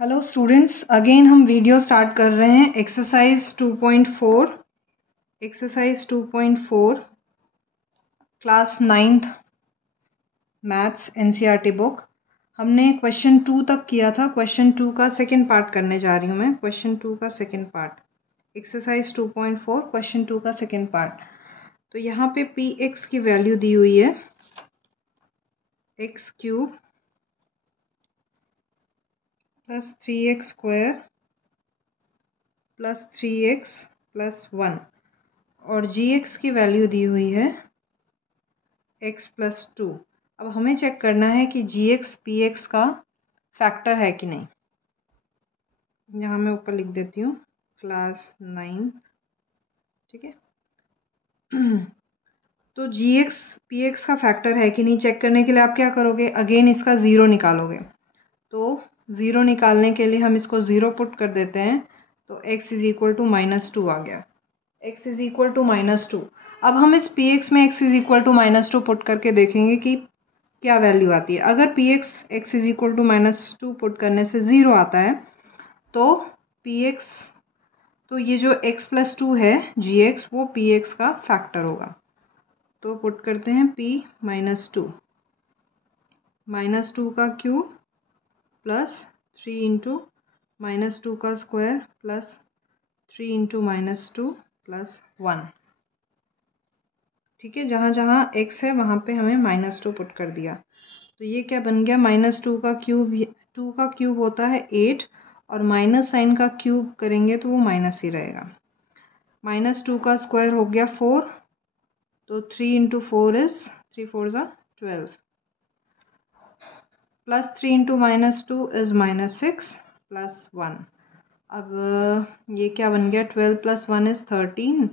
Hello students, again हम video start कर रहे हैं। Exercise 2.4 class 9th maths NCERT book. हमने क्वेश्चन 2 तक किया था। क्वेश्चन 2 का सेकंड पार्ट करने जा रही हूँ मैं। क्वेश्चन 2 का सेकंड पार्ट, एक्सरसाइज 2.4 क्वेश्चन 2 का सेकंड पार्ट। तो यहाँ पे पी एक्स की वैल्यू दी हुई है x cube plus 3x square plus 3x plus 1 और जी एक्स की वैल्यू दी हुई है x प्लस 2। अब हमें चेक करना है कि जी एक्स पी एक्स का फैक्टर है कि नहीं। यहाँ मैं ऊपर लिख देती हूँ क्लास 9, ठीक है। तो जी एक्स पी एक्स का फैक्टर है कि नहीं चेक करने के लिए आप क्या करोगे, अगेन इसका ज़ीरो निकालोगे। तो ज़ीरो निकालने के लिए हम इसको ज़ीरो पुट कर देते हैं, तो x इज इक्वल टू -2 आ गया। x is equal to -2। अब हम इस पी एक्स में x is equal to -2 put करके देखेंगे कि क्या वैल्यू आती है। अगर p x x is equal to -2 put करने से ज़ीरो आता है तो पी एक्स, तो ये जो x प्लस 2 है जी एक्स, वो पी एक्स का फैक्टर होगा। तो पुट करते हैं p -2 का क्यूब प्लस 3 इंटू -2 का स्क्वायर प्लस 3 इंटू -2 प्लस 1। ठीक है, जहाँ जहाँ x है वहाँ पे हमें -2 पुट कर दिया। तो ये क्या बन गया, -2 का क्यूब, 2 का क्यूब होता है 8 और माइनस साइन का क्यूब करेंगे तो वो माइनस ही रहेगा। -2 का स्क्वायर हो गया 4, तो 3 into 4 is 3 4 12 plus 3 into -2 is -6 plus 1। अब ये क्या बन गया, 12 प्लस 1 इज 13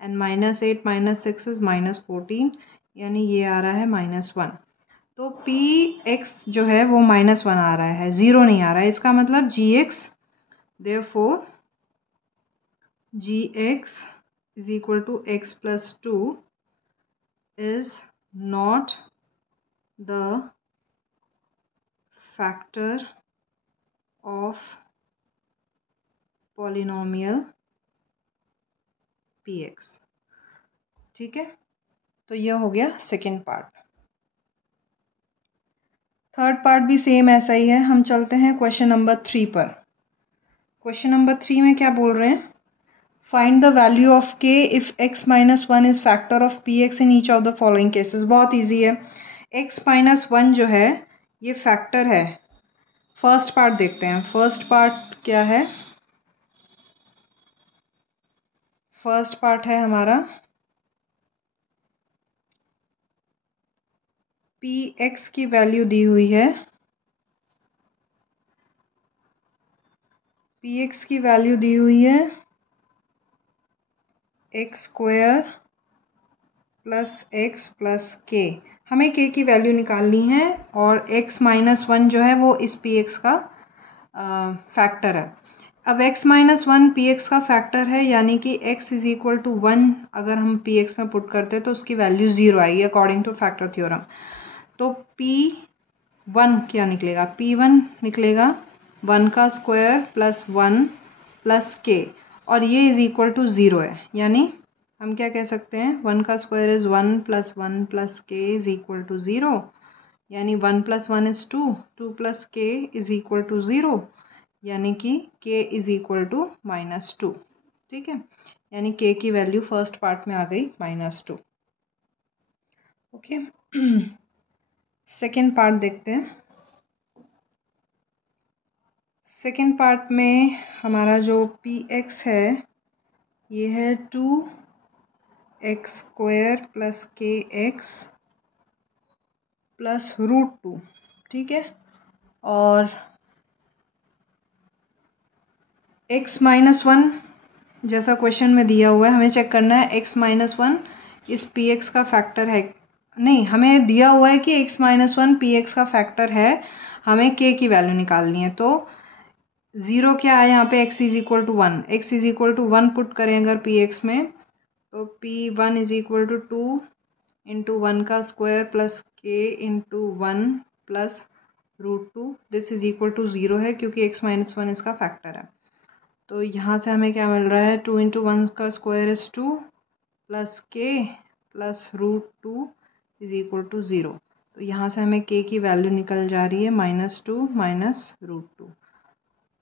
एंड -8 -6 इज -14, यानी ये आ रहा है -1। तो पी एक्स जो है वो -1 आ रहा है, ज़ीरो नहीं आ रहा है। इसका मतलब G X, therefore G X is equal to X plus 2 is not the factor of polynomial P X. ठीक है, तो यह हो गया सेकेंड पार्ट। थर्ड पार्ट भी सेम ऐसा ही है। हम चलते हैं क्वेश्चन नंबर 3 पर। क्वेश्चन नंबर 3 में क्या बोल रहे हैं, find the value of k if x -1 is factor of px in each of the following cases. बहुत इजी है। x -1 जो है ये फैक्टर है। फर्स्ट पार्ट देखते हैं। फर्स्ट पार्ट क्या है, फर्स्ट पार्ट है हमारा px की वैल्यू दी हुई है, px की वैल्यू दी हुई है x square plus x plus के। हमें के की वैल्यू निकालनी है और x -1 जो है वो इस px का फैक्टर है। अब x -1 px का फैक्टर है, यानी कि x इज इक्वल टू 1 अगर हम px में पुट करते हैं तो उसकी वैल्यू 0 आएगी अकॉर्डिंग टू फैक्टर थ्योरम। तो p1 क्या निकलेगा, p1 निकलेगा 1 का स्क्वायर प्लस 1 प्लस के, और ये इज इक्वल टू 0 है। यानी हम क्या कह सकते हैं, 1 का स्क्वायर इज 1 प्लस 1 प्लस के इज इक्वल टू 0, यानी 1 प्लस 1 इज 2, 2 प्लस के इज इक्वल टू 0, यानी कि k इज इक्वल टू -2। ठीक है, यानी k की वैल्यू फर्स्ट पार्ट में आ गई -2। ओके, सेकेंड पार्ट देखते हैं। सेकेंड पार्ट में हमारा जो px है ये है 2x स्क्वायर प्लस के एक्स प्लस √2। ठीक है, और x -1 जैसा क्वेश्चन में दिया हुआ है, हमें चेक करना है x -1 इस px का फैक्टर है। नहीं, हमें दिया हुआ है कि x -1 px का फैक्टर है, हमें k की वैल्यू निकालनी है। तो 0 क्या है यहाँ पे, x is equal to 1, x is equal to 1 put करें अगर px में, तो p1 is equal to 2 into 1 का square plus k into 1 plus √2 this is equal to 0 है क्योंकि x माइनस 1 इसका फैक्टर है। तो यहाँ से हमें क्या मिल रहा है, 2 इंटू 1 का स्क्वायर इज 2 प्लस के प्लस √2 इज इक्वल टू 0। तो यहाँ से हमें k की वैल्यू निकल जा रही है -2 माइनस √2।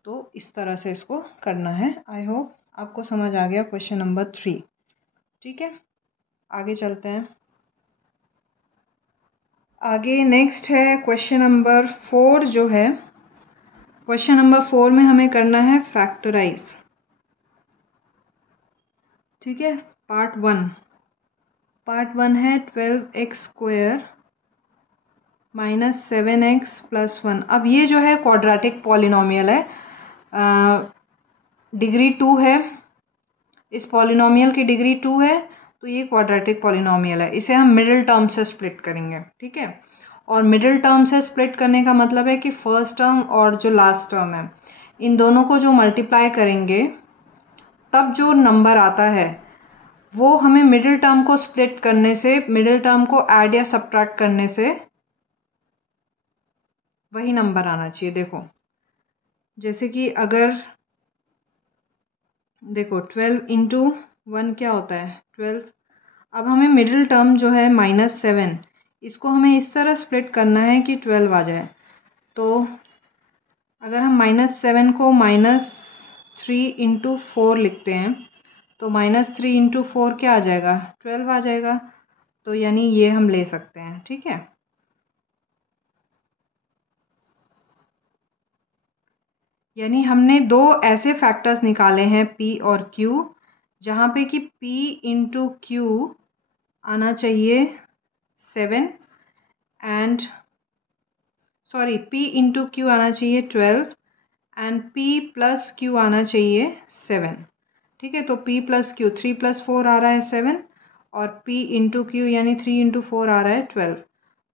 तो इस तरह से इसको करना है। आई होप आपको समझ आ गया क्वेश्चन नंबर 3। ठीक है, आगे चलते हैं। आगे नेक्स्ट है क्वेश्चन नंबर 4 जो है, क्वेश्चन नंबर 4 में हमें करना है फैक्टराइज। ठीक है, पार्ट 1 है 12x² माइनस 7x प्लस 1। अब ये जो है क्वाड्रेटिक पॉलिनोमियल है, डिग्री 2 है, इस पॉलिनोमियल की डिग्री 2 है, तो ये क्वाड्रेटिक पॉलिनोमियल है। इसे हम मिडिल टर्म से स्प्लिट करेंगे। ठीक है, और मिडिल टर्म से स्प्लिट करने का मतलब है कि फर्स्ट टर्म और जो लास्ट टर्म है इन दोनों को जो मल्टीप्लाई करेंगे तब जो नंबर आता है वो हमें मिडिल टर्म को स्प्लिट करने से, मिडिल टर्म को ऐड या सब्ट्रैक्ट करने से वही नंबर आना चाहिए। देखो जैसे कि अगर देखो 12 इंटू 1 क्या होता है 12। अब हमें मिडिल टर्म जो है -7 इसको हमें इस तरह स्प्लिट करना है कि 12 आ जाए। तो अगर हम -7 को -3 इंटू 4 लिखते हैं तो -3 इंटू 4 क्या आ जाएगा 12 आ जाएगा। तो यानी ये हम ले सकते हैं। ठीक है, यानी हमने दो ऐसे फैक्टर्स निकाले हैं P और Q जहाँ पे कि P इंटू Q आना चाहिए 7 एंड P इंटू Q आना चाहिए 12 एंड P प्लस Q आना चाहिए 7। ठीक है, तो P प्लस Q 3 प्लस 4 आ रहा है 7 और P इंटू Q यानी 3 इंटू 4 आ रहा है 12।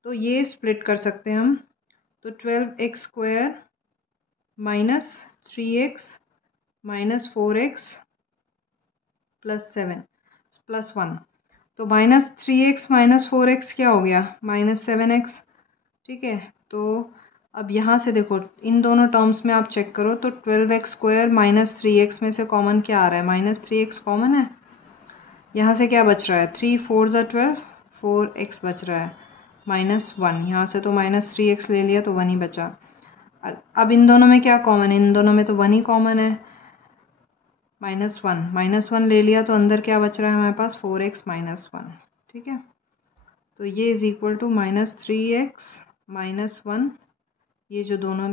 तो ये स्प्लिट कर सकते हैं हम। तो 12x² minus 3x minus 4x plus 7 plus 1। तो -3x माइनस 4x क्या हो गया -7x। ठीक है, तो अब यहाँ से देखो इन दोनों टर्म्स में आप चेक करो तो 12x² माइनस 3x में से कॉमन क्या आ रहा है -3x कॉमन है। यहाँ से क्या बच रहा है 3 4 ज़ा 12 4x बच रहा है -1। यहाँ से तो -3x ले लिया तो 1 ही बचा। अब इन दोनों में क्या कॉमन है, इन दोनों में तो 1 ही कॉमन है -1 ले लिया तो अंदर क्या बच रहा है हमारे पास 4x माइनस 1। ठीक है, तो ये is equal to -3x minus 1, ये जो दोनों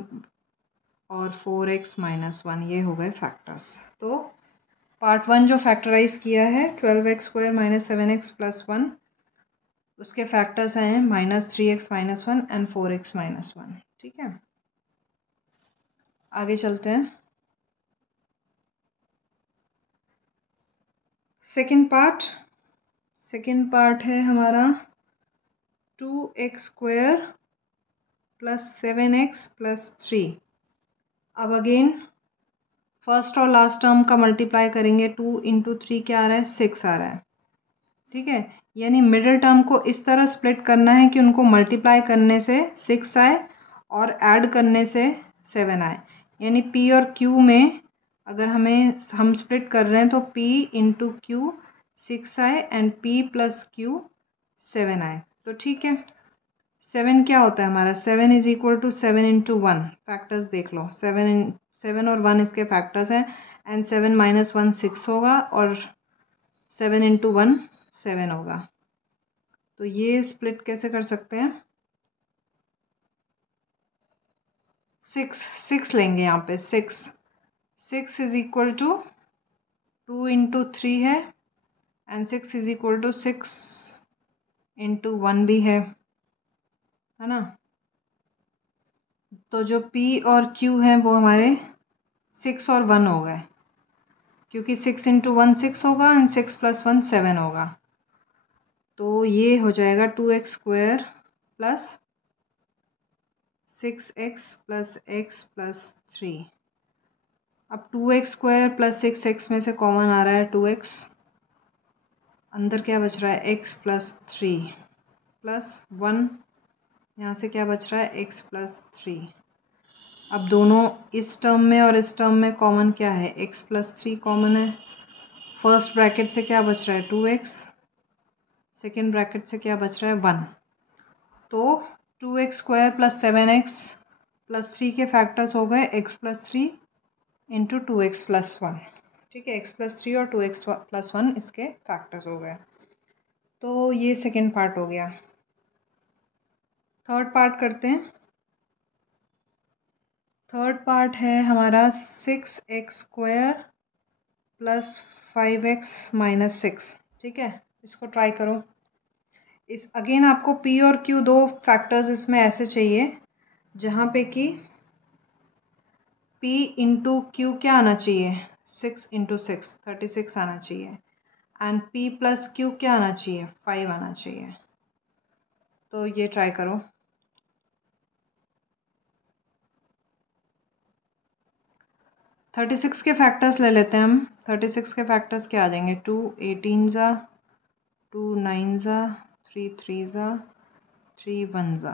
और 4x माइनस 1 ये हो गए फैक्टर्स। तो पार्ट 1 जो फैक्टराइज किया है 12x² माइनस 7x प्लस 1 उसके फैक्टर्स हैं -3x minus 1 and 4x minus 1। ठीक है, आगे चलते हैं। सेकेंड पार्ट है हमारा 2x² प्लस 7x प्लस 3। अब अगेन फर्स्ट और लास्ट टर्म का मल्टीप्लाई करेंगे 2 इंटू 3 क्या आ रहा है 6 आ रहा है। ठीक है, यानी मिडिल टर्म को इस तरह स्प्लिट करना है कि उनको मल्टीप्लाई करने से 6 आए और ऐड करने से 7 आए। यानी P और Q में अगर हम स्प्लिट कर रहे हैं तो P इंटू Q 6 आए एंड P प्लस Q 7 आए। तो ठीक है, 7 क्या होता है हमारा 7 is equal to 7 into 1। Factors देख लो 7 और 1 इसके फैक्टर्स हैं एंड 7 माइनस 1 6 होगा और 7 इंटू 1 7 होगा। तो ये स्प्लिट कैसे कर सकते हैं 6 लेंगे यहाँ पे 6 इज इक्वल टू 2 इंटू 3 है and 6 is equal to 6 into 1 भी है ना। तो जो P और Q है वो हमारे 6 और 1 हो गए क्योंकि 6 इंटू 1 6 होगा एंड 6 प्लस 1 7 होगा। तो ये हो जाएगा 2x² plus 6x plus x plus 3। अब 2x² प्लस 6x में से कॉमन आ रहा है 2x, अंदर क्या बच रहा है x प्लस 3 प्लस 1 यहाँ से क्या बच रहा है x+3। अब दोनों इस टर्म में और इस टर्म में कॉमन क्या है, x+3 कॉमन है। फर्स्ट ब्रैकेट से क्या बच रहा है 2x, सेकेंड ब्रैकेट से क्या बच रहा है 1। तो 2x² + 7x+3 के फैक्टर्स हो गए x+3 इंटू 2x+1। ठीक है, x+3 और 2x+1 इसके फैक्टर्स हो गए। तो ये सेकेंड पार्ट हो गया। थर्ड पार्ट करते हैं। थर्ड पार्ट है हमारा 6x² + 5x - 6। ठीक है, इसको ट्राई करो। इस अगेन आपको p और q दो फैक्टर्स इसमें ऐसे चाहिए जहाँ पे कि p इंटू क्यू क्या आना चाहिए, 6 × 6 36 आना चाहिए, एंड p + q क्या आना चाहिए, 5 आना चाहिए। तो ये ट्राई करो। थर्टी सिक्स के फैक्टर्स ले लेते हैं हम। 36 के फैक्टर्स क्या आ जाएंगे, 2 18 ज़ा, 2 9 ज़ा, 3 3 ज़ा, 3 1 ज़ा।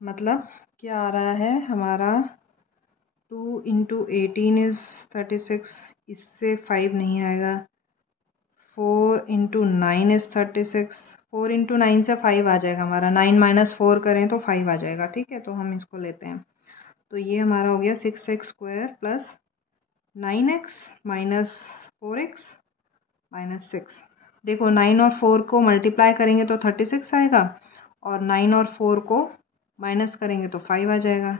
मतलब क्या आ रहा है हमारा, 2 × 18 इज़ 36, इससे 5 नहीं आएगा। 4 × 9 इज़ 36, 4 × 9 से 5 आ जाएगा हमारा। 9 - 4 करें तो 5 आ जाएगा। ठीक है, तो हम इसको लेते हैं। तो ये हमारा हो गया 6x² + 9x - 4x - 6। देखो 9 और 4 को मल्टीप्लाई करेंगे तो 36 आएगा, और 9 और 4 को माइनस करेंगे तो 5 आ जाएगा।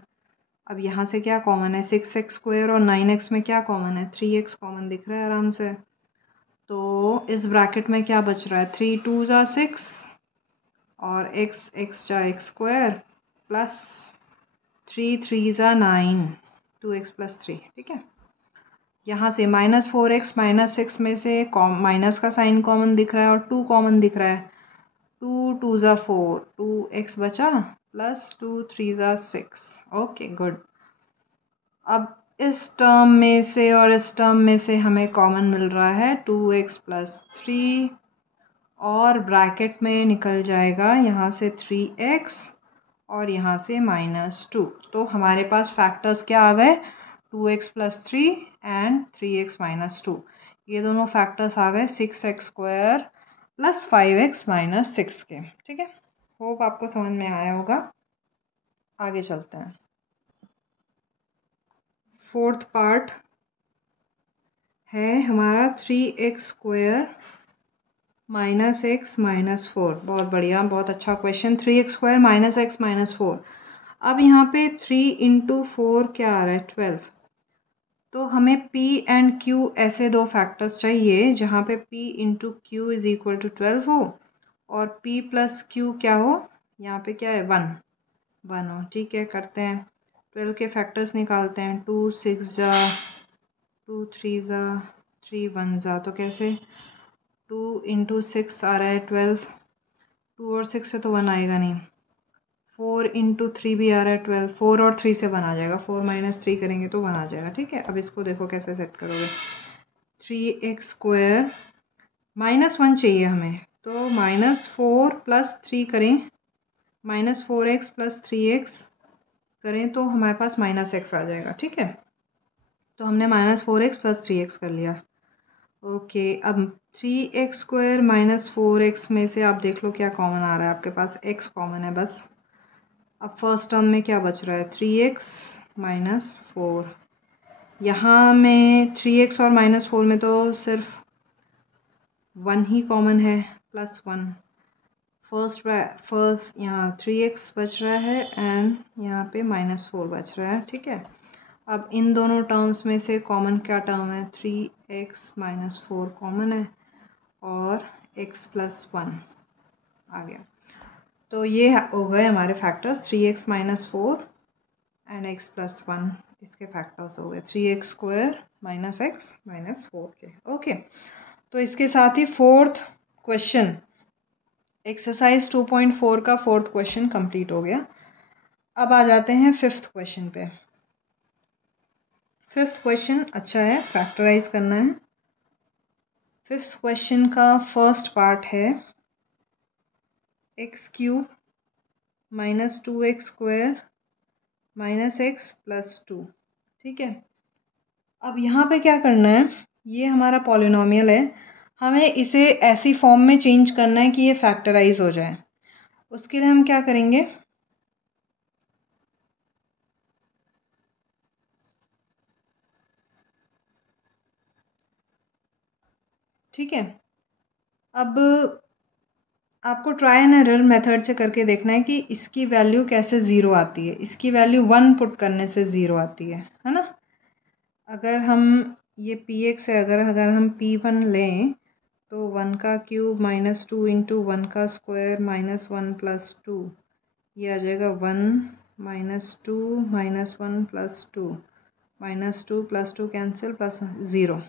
अब यहाँ से क्या कॉमन है, 6x² और 9x में क्या कॉमन है, 3x कॉमन दिख रहा है आराम से। तो इस ब्रैकेट में क्या बच रहा है, 3 2 ज़ा 6 और x जा x² प्लस 3 3 ज़ा 9, 2x + 3। ठीक है, यहाँ से -4x - 6 में से माइनस का साइन कॉमन दिख रहा है और 2 कॉमन दिख रहा है। 2 2 ज़ा 4, 2x बचा प्लस 2 3 ज़ा 6। Okay good. अब इस टर्म में से और इस टर्म में से हमें कॉमन मिल रहा है 2x + 3, और ब्रैकेट में निकल जाएगा यहाँ से 3x और यहाँ से -2। तो हमारे पास फैक्टर्स क्या आ गए, 2x + 3 एंड 3x - 2। ये दोनों फैक्टर्स आ गए 6x² + 5x - 6 के। ठीक है, होप आपको समझ में आया होगा। आगे चलते हैं। फोर्थ पार्ट है हमारा 3x² - x - 4। बहुत बढ़िया, बहुत अच्छा क्वेश्चन। 3x² - x - 4। अब यहाँ पे 3 × 4 क्या आ रहा है, 12। तो हमें p एंड q ऐसे दो फैक्टर्स चाहिए जहाँ पे p × q = 12 हो और p + q क्या हो, यहाँ पे क्या है 1 हो। ठीक है, करते हैं। 12 के फैक्टर्स निकालते हैं। 2 6 ज़ा, 2 3 ज़ा, 3 1 ज़ा। तो कैसे, 2 × 6 आ रहा है 12, 2 और 6 से तो 1 आएगा नहीं। 4 × 3 भी आ रहा है 12, 4 और 3 से 1 आ जाएगा। 4 - 3 करेंगे तो 1 आ जाएगा। ठीक है, अब इसको देखो कैसे सेट करोगे। 3x² -1 चाहिए हमें, तो -4 + 3 करें, -4x + 3x करें तो हमारे पास -x आ जाएगा। ठीक है, तो हमने -4x + 3x कर लिया। ओके, अब 3x² - 4x में से आप देख लो क्या कॉमन आ रहा है आपके पास, x कॉमन है बस। अब फर्स्ट टर्म में क्या बच रहा है, 3x - 4। यहाँ में 3x और -4 में तो सिर्फ 1 ही कॉमन है, +1। फर्स्ट यहाँ 3x बच रहा है एंड यहाँ पे -4 बच रहा है। ठीक है, अब इन दोनों टर्म्स में से कॉमन क्या टर्म है, 3x - 4 कॉमन है और x + 1 आ गया। तो ये हो गए हमारे फैक्टर्स, 3x - 4 एंड x + 1 इसके फैक्टर्स हो गए, 3x² - x - 4 के। ओके, तो इसके साथ ही फोर्थ क्वेश्चन, एक्सरसाइज 2.4 का फोर्थ क्वेश्चन कंप्लीट हो गया। अब आ जाते हैं फिफ्थ क्वेश्चन पे। फिफ्थ क्वेश्चन अच्छा है, फैक्टराइज करना है। फिफ्थ क्वेश्चन का फर्स्ट पार्ट है x cube minus 2x square minus x plus 2। ठीक है, अब यहाँ पे क्या करना है, ये हमारा पॉलिनॉमियल है, हमें इसे ऐसी फॉर्म में चेंज करना है कि ये फैक्टराइज हो जाए। उसके लिए हम क्या करेंगे, ठीक है, अब आपको ट्राई एंड एरर मेथड से करके देखना है कि इसकी वैल्यू कैसे ज़ीरो आती है। इसकी वैल्यू 1 पुट करने से ज़ीरो आती है ना। अगर हम ये पी एक्स है, अगर अगर हम P1 लें तो 1 का क्यूब माइनस 2 इंटू 1 का स्क्वायर माइनस 1 प्लस 2, ये आ जाएगा 1 minus 2 minus 1 plus 2 minus 2 plus 2 cancel plus 0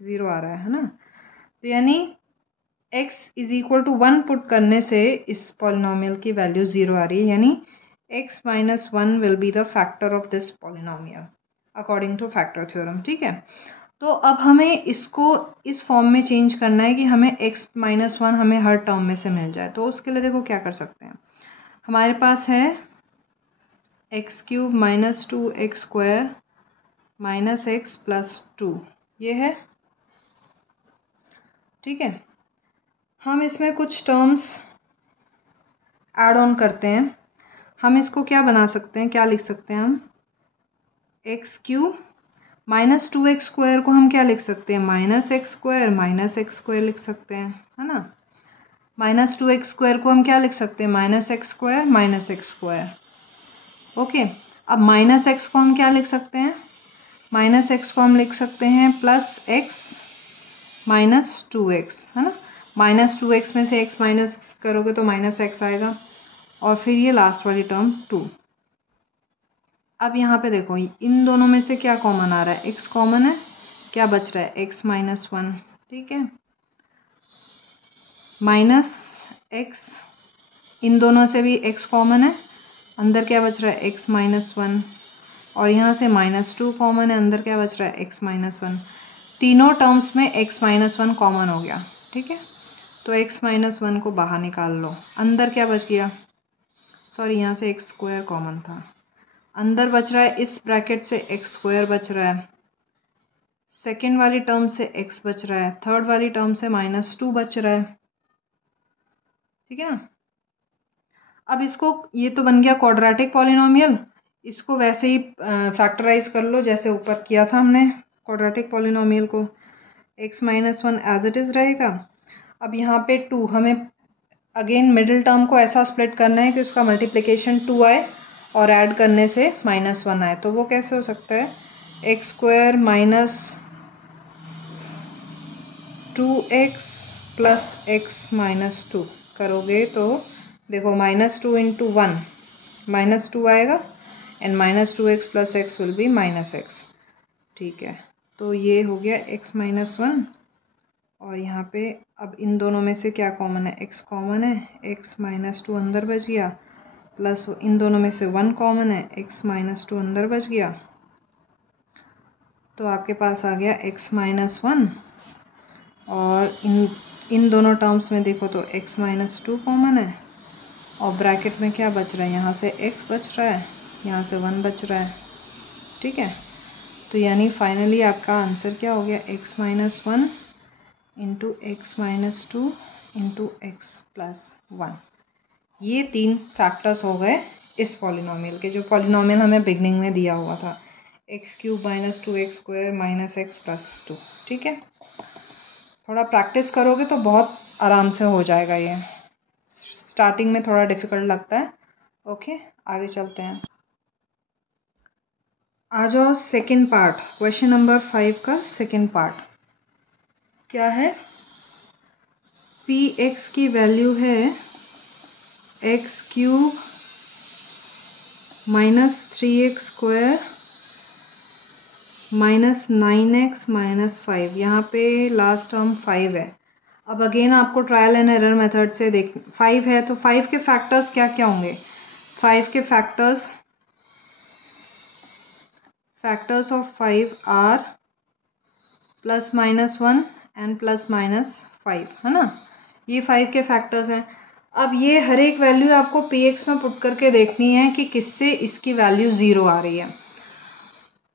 zero आ रहा है ना। तो यानी x is equal to 1 put करने से इस पॉलिनॉमियल की वैल्यू 0 आ रही है, यानी x minus 1 will be the factor of this polynomial according two factor theorem. ठीक है, तो अब हमें इसको इस फॉर्म में चेंज करना है कि हमें x माइनस 1 हमें हर टर्म में से मिल जाए। तो उसके लिए देखो क्या कर सकते हैं, हमारे पास है x cube minus 2x square minus x plus 2, ये है। ठीक है, हम इसमें कुछ टर्म्स ऐड ऑन करते हैं। हम इसको क्या बना सकते हैं, क्या लिख सकते हैं हम, x cube minus 2x square को हम क्या लिख सकते हैं, माइनस एक्स स्क्वायर लिख सकते हैं, है ना। माइनस 2x स्क्वायर को हम क्या लिख सकते हैं, माइनस एक्स स्क्वायर। ओके, अब माइनस एक्स को हम क्या लिख सकते हैं, माइनस एक्स को हम लिख सकते हैं प्लस एक्स माइनस 2x, है ना। माइनस 2x में से x माइनस करोगे तो माइनस एक्स आएगा, और फिर ये लास्ट वाली टर्म 2। अब यहाँ पे देखो इन दोनों में से क्या कॉमन आ रहा है, x कॉमन है, क्या बच रहा है x माइनस 1। ठीक है, माइनस एक्स, इन दोनों से भी x कॉमन है, अंदर क्या बच रहा है x माइनस 1, और यहाँ से माइनस 2 कॉमन है, अंदर क्या बच रहा है x माइनस 1। तीनों टर्म्स में x माइनस 1 कॉमन हो गया। ठीक है, तो x माइनस 1 को बाहर निकाल लो, अंदर क्या बच गया, सॉरी यहाँ से एक्स स्क्वायर कॉमन था, अंदर बच रहा है इस ब्रैकेट से एक्स स्क्वायर बच रहा है, सेकेंड वाली टर्म से x बच रहा है, थर्ड वाली टर्म से माइनस 2 बच रहा है। ठीक है ना, अब इसको, ये तो बन गया क्वाड्रेटिक पॉलिनोमियल, इसको वैसे ही फैक्टराइज कर लो जैसे ऊपर किया था हमने क्वाड्रेटिक पॉलिनोमियल को, x minus 1 as it is रहेगा। अब यहाँ पे 2, हमें अगेन मिडिल टर्म को ऐसा स्प्लिट करना है कि उसका मल्टीप्लिकेशन 2 आए और ऐड करने से माइनस 1 आए। तो वो कैसे हो सकता है, x square minus 2x plus x minus 2 करोगे तो देखो माइनस 2 इंटू 1 माइनस 2 आएगा, and minus 2x plus x will be minus x. ठीक है, तो ये हो गया x माइनस 1, और यहाँ पे अब इन दोनों में से क्या कॉमन है, x कॉमन है, x माइनस 2 अंदर बच गया, प्लस इन दोनों में से 1 कॉमन है, x माइनस 2 अंदर बच गया, तो आपके पास आ गया x माइनस 1, और इन दोनों टर्म्स में देखो तो x माइनस 2 कॉमन है, और ब्रैकेट में क्या बच रहा है, यहाँ से x बच रहा है, यहाँ से 1 बच रहा है। ठीक है, तो यानी फाइनली आपका आंसर क्या हो गया, x minus 1 into x minus 2 into x plus 1। ये 3 फैक्टर्स हो गए इस पॉलिनोमियल के, जो पॉलिनोमियल हमें बिगनिंग में दिया हुआ था, x cube minus 2x square minus x plus 2। ठीक है, थोड़ा प्रैक्टिस करोगे तो बहुत आराम से हो जाएगा ये, स्टार्टिंग में थोड़ा डिफ़िकल्ट लगता है। ओके, आगे चलते हैं, आ जाओ सेकेंड पार्ट, क्वेश्चन नंबर 5 का सेकेंड पार्ट क्या है, पी एक्स की वैल्यू है x cube minus 3x square minus 9x minus 5, यहाँ पे लास्ट टर्म 5 है। अब अगेन आपको ट्रायल एंड एरर मेथड से देख, 5 है तो 5 के फैक्टर्स क्या क्या होंगे, 5 के factors of 5 are plus minus 1 and plus minus 5, है ना, ये 5 के फैक्टर्स हैं। अब ये हर एक वैल्यू आपको पी एक्स में पुट करके देखनी है कि किससे इसकी वैल्यू ज़ीरो आ रही है।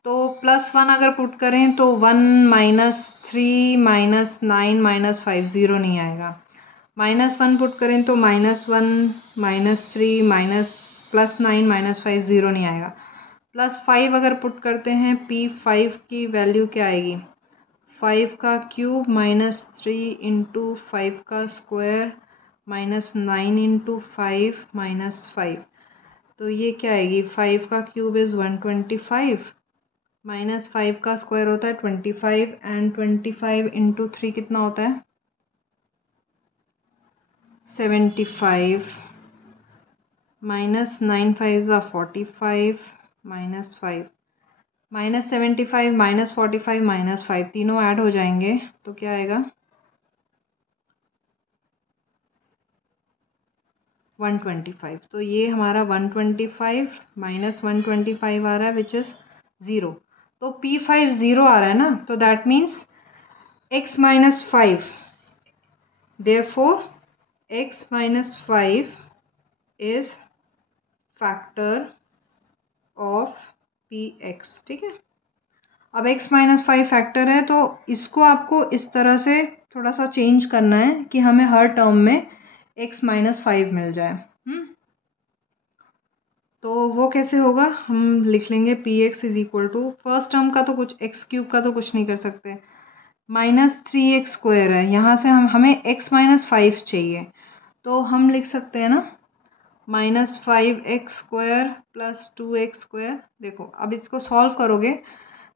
तो +1 अगर पुट करें तो 1 -3 -9 -5 ज़ीरो नहीं आएगा। -1 पुट करें तो -1 -3 +9 -5 ज़ीरो नहीं आएगा। +5 अगर पुट करते हैं P5 की वैल्यू क्या आएगी, 5 का क्यूब -3 इंटू 5 का स्क्वायर -9 इंटू 5 -5, तो ये क्या आएगी, 5 का क्यूब इज़ 125 -5 का स्क्वायर होता है 25 एंड 25 इंटू 3 कितना होता है 75 -9 5 45 -5 -75 -45 -5 तीनों ऐड हो जाएंगे तो क्या आएगा 125। तो ये हमारा 125 -125 आ रहा है विच इज़ ज़ीरो। तो P5 ज़ीरो आ रहा है ना, तो that means x -5, therefore x -5 is factor of Px। ठीक है, अब x -5 फैक्टर है तो इसको आपको इस तरह से थोड़ा सा चेंज करना है कि हमें हर टर्म में x -5 मिल जाए। तो वो कैसे होगा, हम लिख लेंगे Px is equal to, first term का तो कुछ x³ का तो कुछ नहीं कर सकते, -3x² है, यहाँ से हमें x -5 चाहिए, तो हम लिख सकते हैं ना -5x² + 2x²। देखो अब इसको सॉल्व करोगे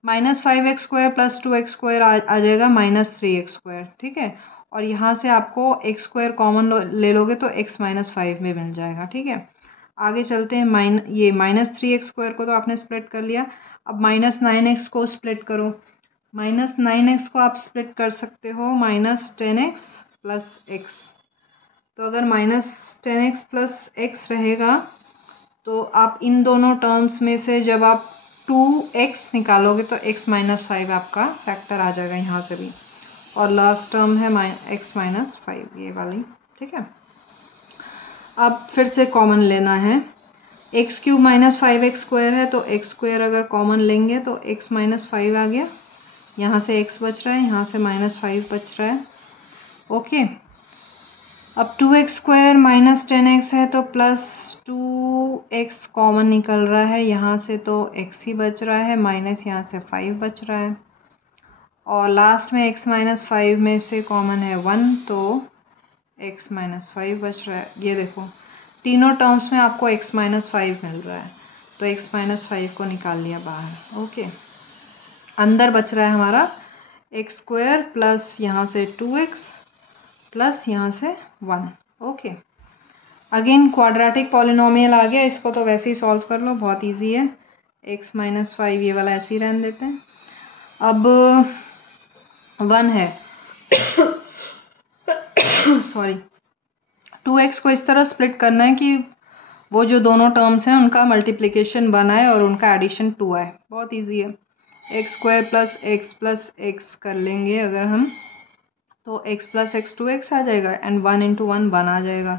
-5x² + 2x² आ जाएगा -3x²। ठीक है, और यहाँ से आपको x² कॉमन ले लोगे तो x -5 में मिल जाएगा। ठीक है, आगे चलते हैं, ये -3x² को तो आपने स्प्लिट कर लिया, अब -9x को स्प्लिट करो। -9x को आप स्प्लिट कर सकते हो -10x + x। तो अगर -10x + x रहेगा तो आप इन दोनों टर्म्स में से जब आप 2x निकालोगे तो x -5 आपका फैक्टर आ जाएगा यहाँ से भी, और लास्ट टर्म है x -5 ये वाली। ठीक है, अब फिर से कॉमन लेना है, x³ -5x² है तो x² अगर कॉमन लेंगे तो x -5 आ गया, यहाँ से x बच रहा है, यहाँ से -5 बच रहा है। ओके, अब 2x² -10x है तो +2x कॉमन निकल रहा है, यहाँ से तो x ही बच रहा है, माइनस यहाँ से 5 बच रहा है, और लास्ट में x -5 में से कॉमन है 1 तो x -5 बच रहा है। ये देखो तीनों टर्म्स में आपको x -5 मिल रहा है, तो x -5 को निकाल लिया बाहर। ओके, अंदर बच रहा है हमारा x² प्लस यहाँ से 2x प्लस यहाँ से 1। ओके, अगेन क्वाड्रेटिक पॉलिनोमियल आ गया, इसको तो वैसे ही सॉल्व कर लो, बहुत इजी है। x -5 ये वाला ऐसे ही रहने देते हैं। अब 1 है सॉरी, 2x को इस तरह स्प्लिट करना है कि वो जो दोनों टर्म्स हैं उनका मल्टीप्लिकेशन 1 आए और उनका एडिशन 2 आए, बहुत इजी है। x² + x + x कर लेंगे अगर हम, तो x + x 2x आ जाएगा एंड 1 × 1 1 आ जाएगा,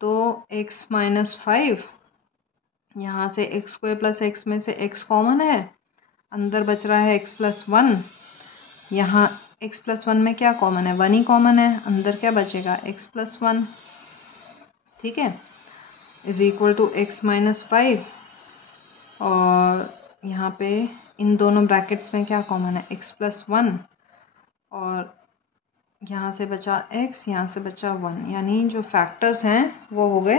तो x -5, यहाँ से x² + x में से x कॉमन है, अंदर बच रहा है x + 1, यहाँ x + 1 में क्या कॉमन है, 1 ही कॉमन है, अंदर क्या बचेगा x + 1। ठीक है, इज इक्वल टू x -5, और यहाँ पे इन दोनों ब्रैकेट्स में क्या कॉमन है, x + 1, और यहाँ से बचा x, यहाँ से बचा 1, यानी जो फैक्टर्स हैं वो हो गए,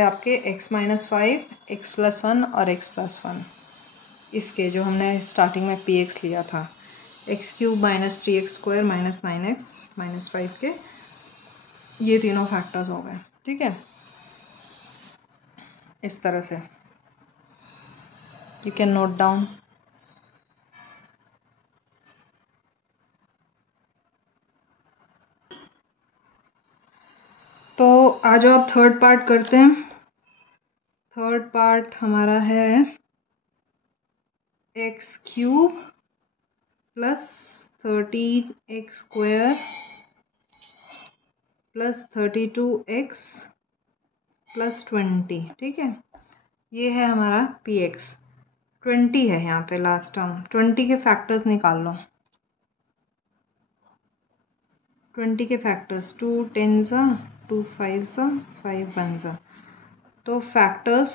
आपके x -5, x + 1 और x + 1, इसके जो हमने स्टार्टिंग में px लिया था, x³ -3x² -9x -5 के, ये तीनों फैक्टर्स हो गए। ठीक है, इस तरह से यू कैन नोट डाउन। तो आज आप थर्ड पार्ट करते हैं। थर्ड पार्ट हमारा है x³ + 13x² plus 32x plus 20, ठीक है। ये है हमारा px। 20 है यहाँ पे लास्ट टर्म, 20 के फैक्टर्स निकाल लो। 20 के फैक्टर्स 2 10 2 5 5 1 तो factors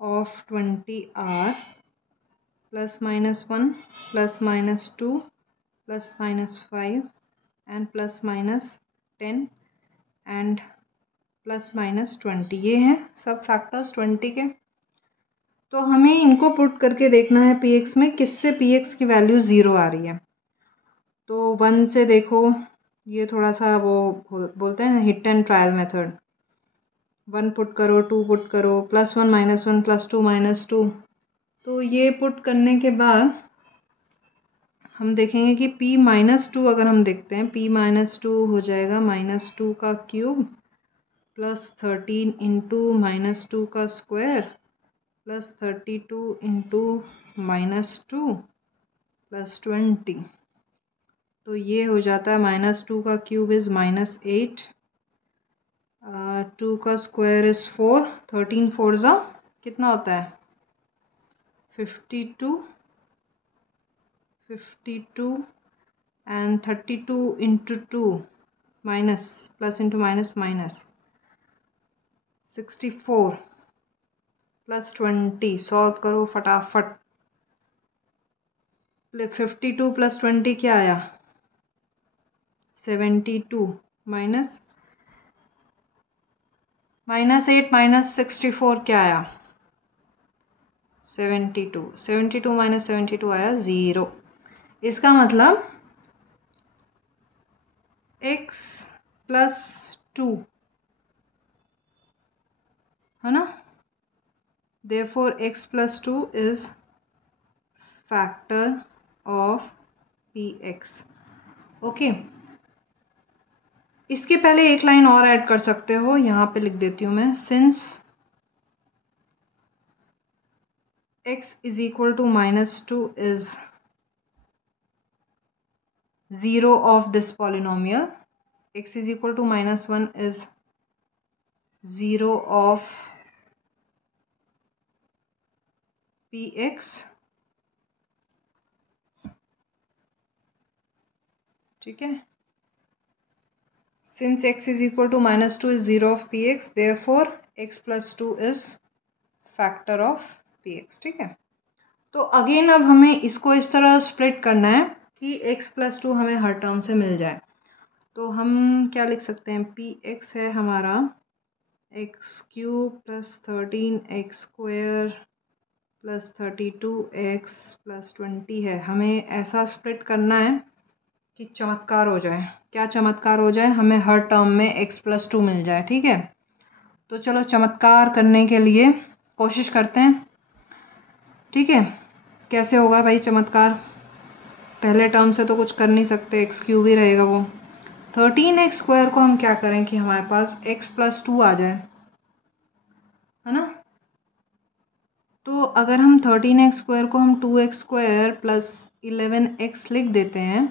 of 20 are plus minus 1 plus minus 2 plus minus 5 and plus minus 10 and plus minus 20। ये हैं सब फैक्टर्स 20 के। तो हमें इनको पुट करके देखना है px में, किससे px की वैल्यू 0 आ रही है। तो 1 से देखो, ये थोड़ा सा वो बोलते हैं ना hit and trial method. 1 put करो, 2 पुट करो, प्लस 1 माइनस 1 प्लस 2 माइनस 2। तो ये पुट करने के बाद हम देखेंगे कि p माइनस 2 अगर हम देखते हैं, p माइनस 2 हो जाएगा -2 का क्यूब प्लस 13 इंटू -2 का स्क्वायर प्लस 32 इंटू -2 प्लस 20। तो ये हो जाता है -2 का क्यूब इज़ -8, 2 का स्क्वायर इज़ 4, 13 4 ज़ा कितना होता है 52 and 32 into 2 minus plus into minus minus 64 plus 20। Solve करो फटाफट। 52 प्लस 20 क्या आया 72 माइनस -8 माइनस 64 क्या आया 72। 72 माइनस 72 आया 0। इसका मतलब x प्लस 2 है ना, therefore x plus 2 is factor of px। Okay, इसके पहले एक लाइन और ऐड कर सकते हो, यहाँ पे लिख देती हूँ मैं, since x is equal to -2 is 0 of this polynomial, x is equal to -1 is 0 of px, ठीक है। Since x is equal to -2 is 0 of px, therefore x plus 2 is factor of px, ठीक है। तो again अब हमें इसको इस तरह स्प्लिट करना है कि x plus 2 हमें हर टर्म से मिल जाए। तो हम क्या लिख सकते हैं, px है हमारा x cube plus 13x square plus 32x plus 20 है। हमें ऐसा स्प्लिट करना है कि चमत्कार हो जाए। क्या चमत्कार हो जाए, हमें हर टर्म में x प्लस 2 मिल जाए, ठीक है। तो चलो चमत्कार करने के लिए कोशिश करते हैं, ठीक है। कैसे होगा भाई चमत्कार, पहले टर्म से तो कुछ कर नहीं सकते, एक्स क्यूब ही रहेगा वो। 13x स्क्वायर को हम क्या करें कि हमारे पास x प्लस 2 आ जाए, है ना। तो अगर हम 13x स्क्वायर को हम 2x स्क्वायर प्लस 11x लिख देते हैं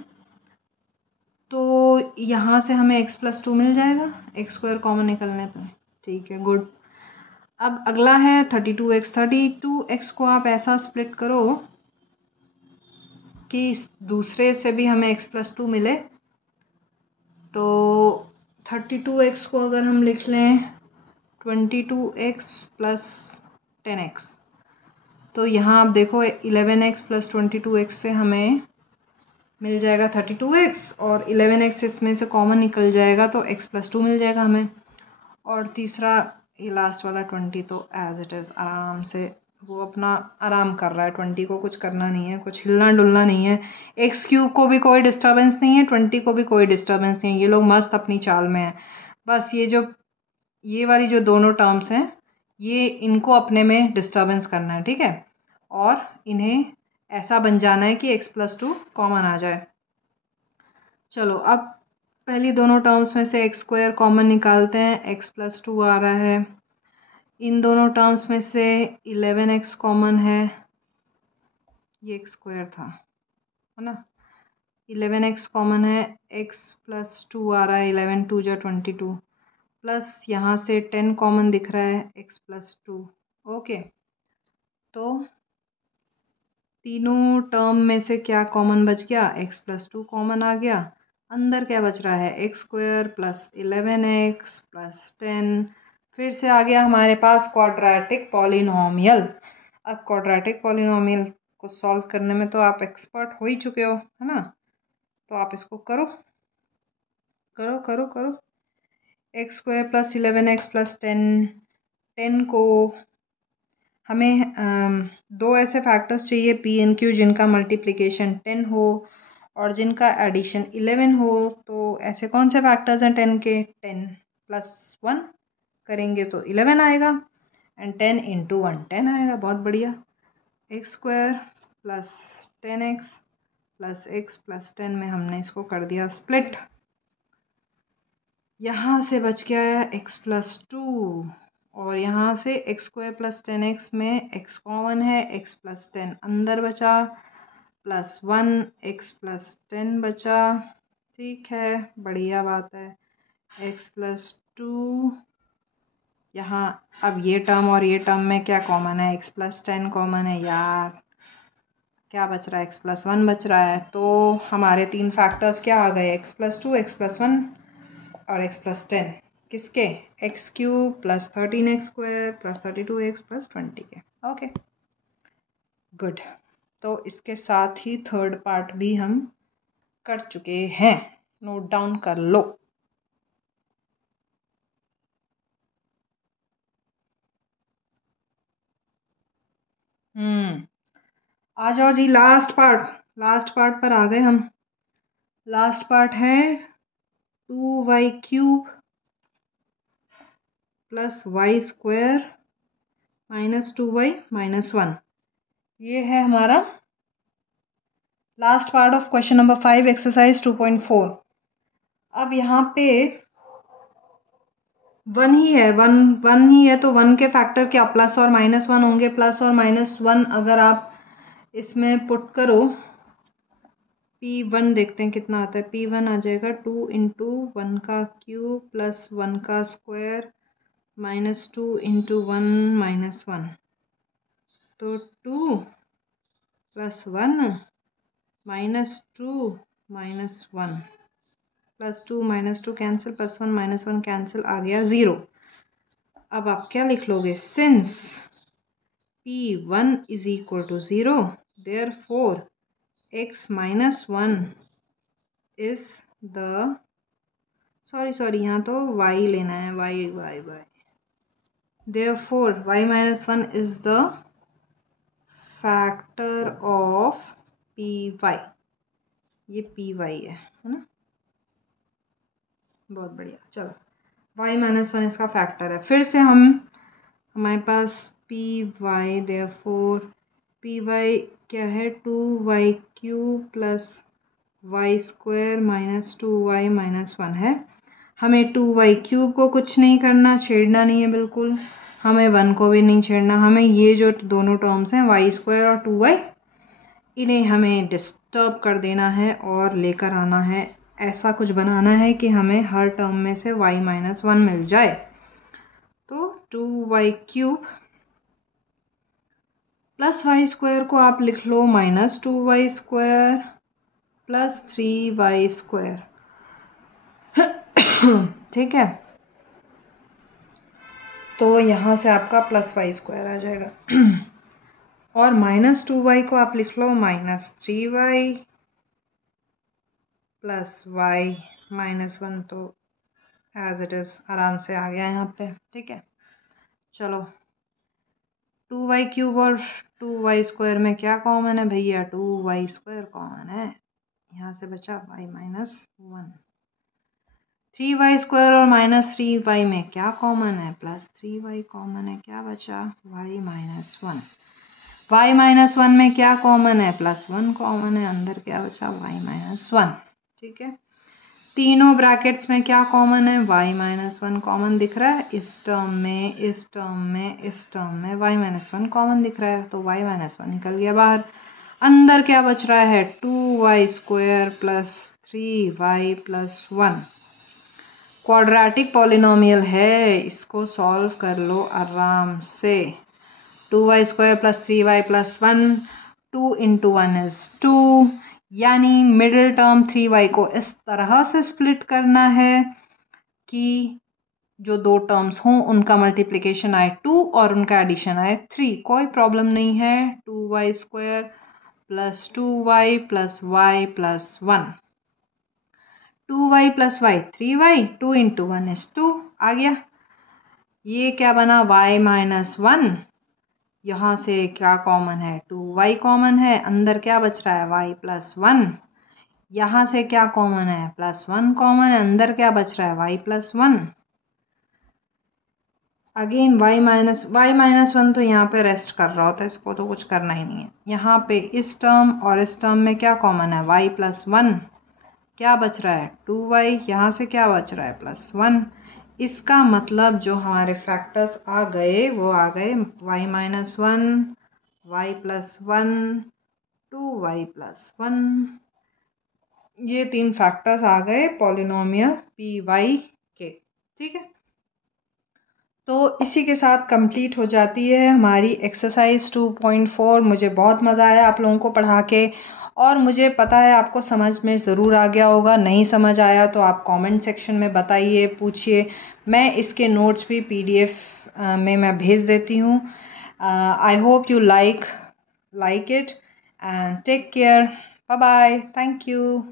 तो यहाँ से हमें x प्लस 2 मिल जाएगा, x स्क्वायर कॉमन निकलने पर, ठीक है, गुड। अब अगला है 32x। 32x को आप ऐसा स्प्लिट करो कि दूसरे से भी हमें x प्लस 2 मिले। तो 32x को अगर हम लिख लें 22x प्लस 10x, तो यहाँ आप देखो 11x प्लस 22x से हमें मिल जाएगा 32x, और 11x इसमें से कॉमन निकल जाएगा तो x प्लस 2 मिल जाएगा हमें। और तीसरा ये लास्ट वाला 20 तो एज इट इज़ आराम से वो अपना आराम कर रहा है, 20 को कुछ करना नहीं है, कुछ हिलना डुलना नहीं है। एक्स क्यूब को भी कोई डिस्टर्बेंस नहीं है, 20 को भी कोई डिस्टर्बेंस नहीं है, ये लोग मस्त अपनी चाल में है। बस ये वाली जो दोनों टर्म्स हैं ये इनको अपने में डिस्टर्बेंस करना है, ठीक है, और इन्हें ऐसा बन जाना है कि x प्लस 2 कॉमन आ जाए। चलो अब पहली दोनों टर्म्स में से x स्क्वायर कॉमन निकालते हैं, x प्लस 2 आ रहा है। इन दोनों टर्म्स में से 11x कॉमन है, ये x स्क्वायर था, है ना। 11x कॉमन है, x प्लस 2 आ रहा है, 11 2 जा 22 प्लस यहाँ से 10 कॉमन दिख रहा है, x प्लस 2। ओके, तो तीनों टर्म में से क्या कॉमन बच गया, x प्लस 2 कॉमन आ गया। अंदर क्या बच रहा है, x square plus 11x plus 10। फिर से आ गया हमारे पास क्वाड्रेटिक पॉलिनोमियल। अब क्वाड्रेटिक पॉलिनोमियल को सॉल्व करने में तो आप एक्सपर्ट हो ही चुके हो, है ना। तो आप इसको करो करो करो करो। X square plus 11x plus 10 को हमें दो ऐसे फैक्टर्स चाहिए पी एन क्यू जिनका मल्टीप्लिकेशन 10 हो और जिनका एडिशन 11 हो। तो ऐसे कौन से फैक्टर्स हैं 10 के, 10 प्लस 1 करेंगे तो 11 आएगा एंड 10 इंटू 1 10 आएगा। बहुत बढ़िया। X square plus 10x plus x plus 10 में हमने इसको कर दिया स्प्लिट। यहाँ से बच गया है x प्लस 2 और यहाँ से एक्स स्क्वायर प्लस 10x में x कॉमन है, x प्लस 10 अंदर बचा प्लस 1 x प्लस 10 बचा। ठीक है, बढ़िया बात है। x प्लस 2 यहाँ, अब ये टर्म और ये टर्म में क्या कॉमन है, x प्लस 10 कॉमन है यार। क्या बच रहा है, x प्लस 1 बच रहा है। तो हमारे तीन फैक्टर्स क्या आ गए, x प्लस 2 x प्लस 1 और x प्लस 10 किसके, x cube plus 13x square plus 32x plus 20 के। Okay good. तो इसके साथ ही थर्ड पार्ट भी हम कर चुके हैं, नोट डाउन कर लो। आ जाओ जी, लास्ट पार्ट पर आ गए हम। लास्ट पार्ट है 2y cube plus y square minus 2y minus 1। ये है हमारा last part of question number 5 exercise 2.4। अब यहाँ पे 1 ही है, वन ही है, तो 1 के फैक्टर क्या प्लस और माइनस 1 होंगे। प्लस और माइनस 1 अगर आप इसमें पुट करो, P1 देखते हैं कितना आता है। P1 आ जाएगा 2 इंटू 1 का क्यूब प्लस 1 का स्क्वायर माइनस 2 इंटू 1 माइनस 1। तो 2 plus 1 minus 2 minus 1 plus 2 minus 2 cancel, plus 1 minus 1 cancel, आ गया 0। अब आप क्या लिख लोगे, since P1 is equal to 0 therefore x minus 1 is the, sorry यहाँ तो y लेना है, y therefore y minus 1 is the factor of py। ये py है ना, बहुत बढ़िया। चलो, y माइनस 1 इसका फैक्टर है। फिर से हमारे पास py, therefore py क्या है, 2y cube plus y square minus 2y minus 1 है। हमें 2y क्यूब को कुछ नहीं करना, छेड़ना नहीं है बिल्कुल, हमें 1 को भी नहीं छेड़ना। हमें ये जो दोनों टर्म्स हैं y स्क्वायर और 2y, इन्हें हमें डिस्टर्ब कर देना है और लेकर आना है, ऐसा कुछ बनाना है कि हमें हर टर्म में से y माइनस 1 मिल जाए। तो 2y cube plus Y square को आप लिख लो minus 2y square plus 3y square. ठीक है, तो यहाँ से आपका प्लस वाई स्क्वायर आ जाएगा। और माइनस 2y को आप लिख लो माइनस 3y प्लस y माइनस 1। तो एज इट इज़ आराम से आ गया यहाँ पे। ठीक है, चलो 2y क्यूब और 2y स्क्वायर में क्या कॉमन है भैया, 2y स्क्वायर कॉमन है, यहाँ से बचा y माइनस 1। 3y स्क्वायर और माइनस 3y में क्या कॉमन है, प्लस 3y कॉमन है, क्या बचा y माइनस 1। y माइनस 1 में क्या कॉमन है, प्लस 1 कॉमन है, अंदर क्या बचा y माइनस 1। ठीक है, तीनों ब्रैकेट्स में क्या कॉमन है, y माइनस 1 कॉमन दिख रहा है। इस टर्म में, इस टर्म में, इस टर्म में y माइनस 1 कॉमन दिख रहा है, तो y माइनस 1 निकल गया बाहर। अंदर क्या बच रहा है 2y² plus 3y plus 1। Quadratic polynomial है, इसको सॉल्व कर लो आराम से। 2y² plus 3y plus 1, 2 × 1 is 2, यानी मिडिल टर्म 3y को इस तरह से स्प्लिट करना है कि जो दो टर्म्स हों उनका मल्टीप्लिकेशन आए 2 और उनका एडिशन आए 3। कोई प्रॉब्लम नहीं है। 2y² plus 2y plus y plus 1, 2y plus y 3y, 2 × 1 is 2 आ गया। ये क्या बना y माइनस 1, यहाँ से क्या कॉमन है 2y कॉमन है, अंदर क्या बच रहा है y प्लस 1, यहाँ से क्या कॉमन है प्लस 1 कॉमन है, अंदर क्या बच रहा है y plus 1। Again y minus 1 तो यहाँ पे रेस्ट कर रहा होता है, इसको तो कुछ करना ही नहीं है। यहाँ पे इस टर्म और इस टर्म में क्या कॉमन है y प्लस 1, क्या बच रहा है 2y, यहाँ से क्या बच रहा है प्लस 1। इसका मतलब जो हमारे फैक्टर्स आ गए वो आ गए y minus 1, y plus 1, 2y plus 1, ये 3 फैक्टर्स आ गए पॉलिनोमियल py के। ठीक है, तो इसी के साथ कंप्लीट हो जाती है हमारी एक्सरसाइज 2.4। मुझे बहुत मज़ा आया आप लोगों को पढ़ा के, और मुझे पता है आपको समझ में ज़रूर आ गया होगा। नहीं समझ आया तो आप कमेंट सेक्शन में बताइए, पूछिए। मैं इसके नोट्स भी PDF में मैं भेज देती हूँ। I hope you like it and take care. Bye bye, thank you.